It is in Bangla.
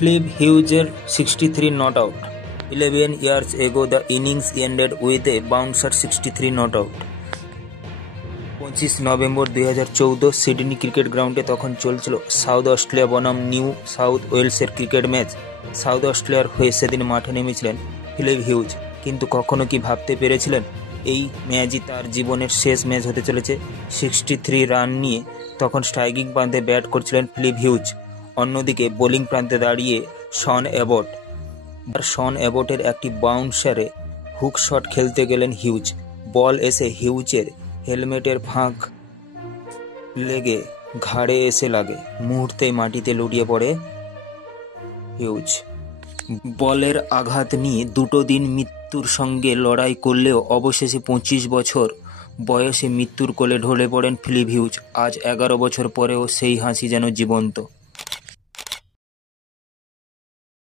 Philip Hughes' 63 not out. 11 years ago, the innings ended with a bouncer 63 not out. 25 November 2014 Sydney cricket গ্রাউন্ডে তখন চলছিল সাউথ অস্ট্রেলিয়া বনাম নিউ সাউথ ওয়েলসের ক্রিকেট ম্যাচ। সাউথ অস্ট্রেলিয়ার হয়ে সেদিন মাঠে নেমেছিলেন ফিলিপ হিউজ, কিন্তু কখনো কি ভাবতে পেরেছিলেন এই ম্যাচই তার জীবনের শেষ ম্যাচ হতে চলেছে। 63 রান নিয়ে তখন স্ট্রাইকিং প্রান্তে ব্যাট করছিলেন ফিলিপ হিউজ, অন্যদিকে বোলিং প্রান্তে দাঁড়িয়ে শন অ্যাবট। শন অ্যাবটের একটি বাউন্সারে হুক শট খেলতে গেলেন হিউজ, বল এসে হিউজের হেলমেটের ফাঁক লেগে ঘাড়ে এসে লাগে, মুহূর্তেই মাটিতে লুটিয়ে পড়ে হিউজ। বলের আঘাত নিয়ে দুটো দিন মৃত্যুর সঙ্গে লড়াই করলেও অবশেষে 25 বছর বয়সে মৃত্যুর কোলে ঢলে পড়েন ফিলিপ হিউজ। আজ 11 বছর পরেও সেই হাসি যেন জীবন্ত।